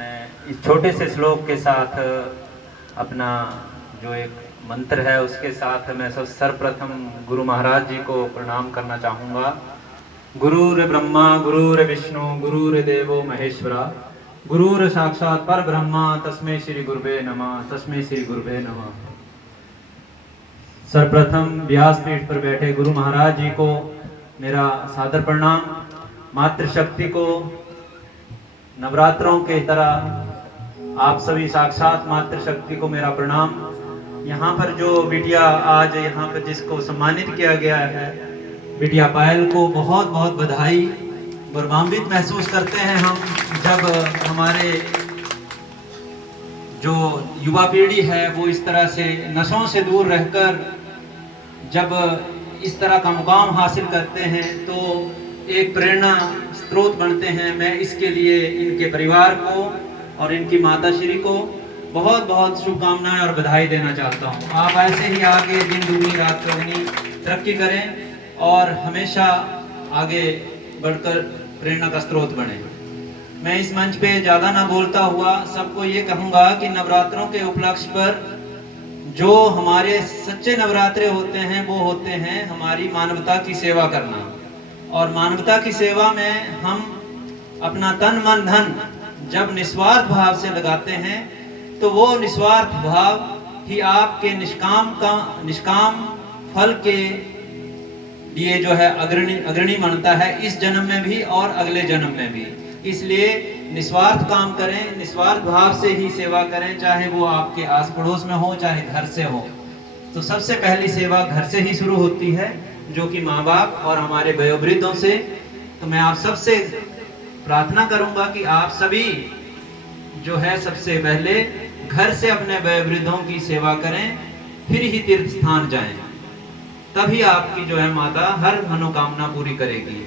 मैं इस छोटे से श्लोक के साथ अपना जो एक मंत्र है उसके साथ मैं सर्वप्रथम गुरु महाराज जी को प्रणाम करना चाहूँगा। गुरुर ब्रह्मा गुरुर विष्णु गुरुर देवो महेश्वरा गुरुर साक्षात पर ब्रह्मा तस्मै श्री गुरुवे नमः तस्मै श्री गुरुवे नमः। सर्वप्रथम व्यासपीठ पर बैठे गुरु महाराज जी को मेरा सादर प्रणाम। मातृशक्ति को नवरात्रों के तरह आप सभी साक्षात मातृशक्ति को मेरा प्रणाम। यहाँ पर जो बिटिया आज यहाँ पर जिसको सम्मानित किया गया है, बिटिया पायल को बहुत बहुत बधाई। गौरवान्वित महसूस करते हैं हम जब हमारे जो युवा पीढ़ी है वो इस तरह से नशों से दूर रहकर जब इस तरह का मुकाम हासिल करते हैं तो एक प्रेरणा स्रोत बनते हैं। मैं इसके लिए इनके परिवार को और इनकी माता श्री को बहुत बहुत शुभकामनाएं और बधाई देना चाहता हूं। आप ऐसे ही आगे दिन दुगनी रात चौगुनी तरक्की करें और हमेशा आगे बढ़कर प्रेरणा का स्रोत बने। मैं इस मंच पे ज़्यादा ना बोलता हुआ सबको ये कहूँगा कि नवरात्रों के उपलक्ष्य पर जो हमारे सच्चे नवरात्रे होते हैं वो होते हैं हमारी मानवता की सेवा करना। और मानवता की सेवा में हम अपना तन मन धन जब निस्वार्थ भाव से लगाते हैं तो वो निस्वार्थ भाव ही आपके निष्काम फल के लिए जो है अग्रणी बनता है, इस जन्म में भी और अगले जन्म में भी। इसलिए निस्वार्थ काम करें, निस्वार्थ भाव से ही सेवा करें, चाहे वो आपके आस पड़ोस में हो चाहे घर से हो। तो सबसे पहली सेवा घर से ही शुरू होती है, जो कि माँ बाप और हमारे वयोवृद्धों से। तो मैं आप सबसे प्रार्थना करूंगा कि आप सभी जो है सबसे पहले घर से अपने वयोवृद्धों की सेवा करें, फिर ही तीर्थ स्थान जाएं, तभी आपकी जो है माता हर मनोकामना पूरी करेगी।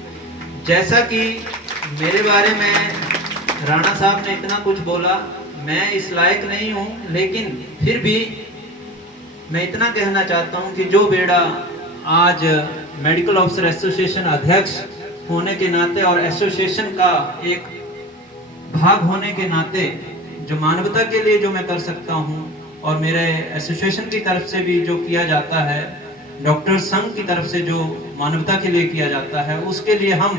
जैसा कि मेरे बारे में राणा साहब ने इतना कुछ बोला, मैं इस लायक नहीं हूँ, लेकिन फिर भी मैं इतना कहना चाहता हूँ कि जो बेड़ा आज मेडिकल ऑफिसर एसोसिएशन अध्यक्ष होने के नाते और एसोसिएशन का एक भाग होने के नाते जो मानवता के लिए जो मैं कर सकता हूँ और मेरे एसोसिएशन की तरफ से भी जो किया जाता है, डॉक्टर संघ की तरफ से जो मानवता के लिए किया जाता है, उसके लिए हम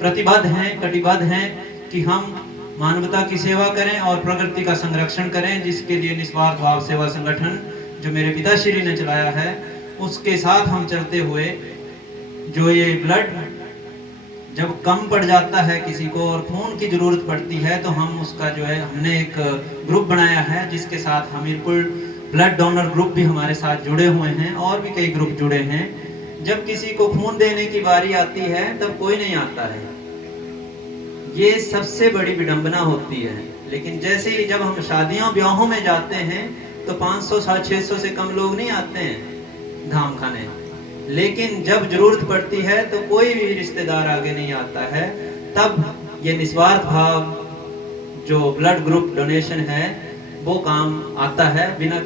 प्रतिबद्ध हैं, कटिबद्ध हैं कि हम मानवता की सेवा करें और प्रकृति का संरक्षण करें, जिसके लिए निस्वार्थ भाव सेवा संगठन जो मेरे पिताश्री ने चलाया है उसके साथ हम चलते हुए जो ये ब्लड जब कम पड़ जाता है किसी को और खून की जरूरत पड़ती है तो हम उसका जो है हमने एक ग्रुप बनाया है जिसके साथ हमीरपुर ब्लड डोनर ग्रुप भी हमारे साथ जुड़े हुए हैं और भी कई ग्रुप जुड़े हैं। जब किसी को खून देने की बारी आती है तब कोई नहीं आता है, ये सबसे बड़ी विडंबना होती है। लेकिन जैसे ही जब हम शादियों ब्याहों में जाते हैं तो 500-600 से कम लोग नहीं आते हैं धाम खाने, लेकिन जब जरूरत पड़ती है तो कोई भी रिश्तेदार आगे नहीं आता है। तब ये निस्वार्थ भाव जो ब्लड ग्रुप डोनेशन है वो काम आता है बिना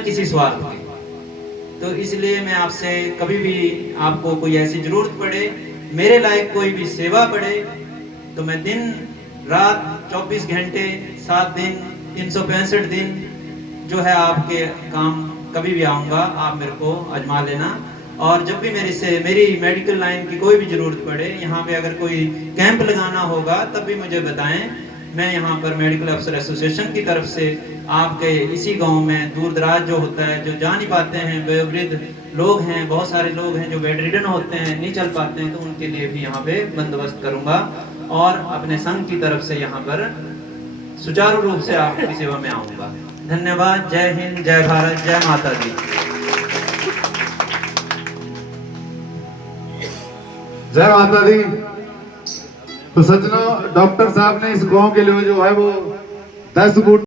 किसी स्वार्थ के। तो इसलिए मैं आपसे कभी भी आपको कोई ऐसी जरूरत पड़े, मेरे लायक कोई भी सेवा पड़े, तो मैं दिन रात 24 घंटे 7 दिन 365 दिन जो है आपके काम कभी भी आऊँगा, आप मेरे को आजमा लेना। और जब भी मेरी मेडिकल लाइन की कोई भी जरूरत पड़े, यहाँ पे अगर कोई कैंप लगाना होगा तब भी मुझे बताएं। मैं यहाँ पर मेडिकल अफसर एसोसिएशन की तरफ से आपके इसी गांव में दूर दराज जो होता है, जो जा नहीं पाते हैं, वयोवृद्ध लोग हैं, बहुत सारे लोग हैं जो बेड रिडन होते हैं, नहीं चल पाते हैं, तो उनके लिए भी यहाँ पे बंदोबस्त करूँगा और अपने संघ की तरफ से यहाँ पर सुचारू रूप से आपकी सेवा में आऊँगा। धन्यवाद। जय हिंद, जय भारत, जय माता दी। जय माता दी। तो सज्जनों, डॉक्टर साहब ने इस गांव के लिए जो है वो 10 बूट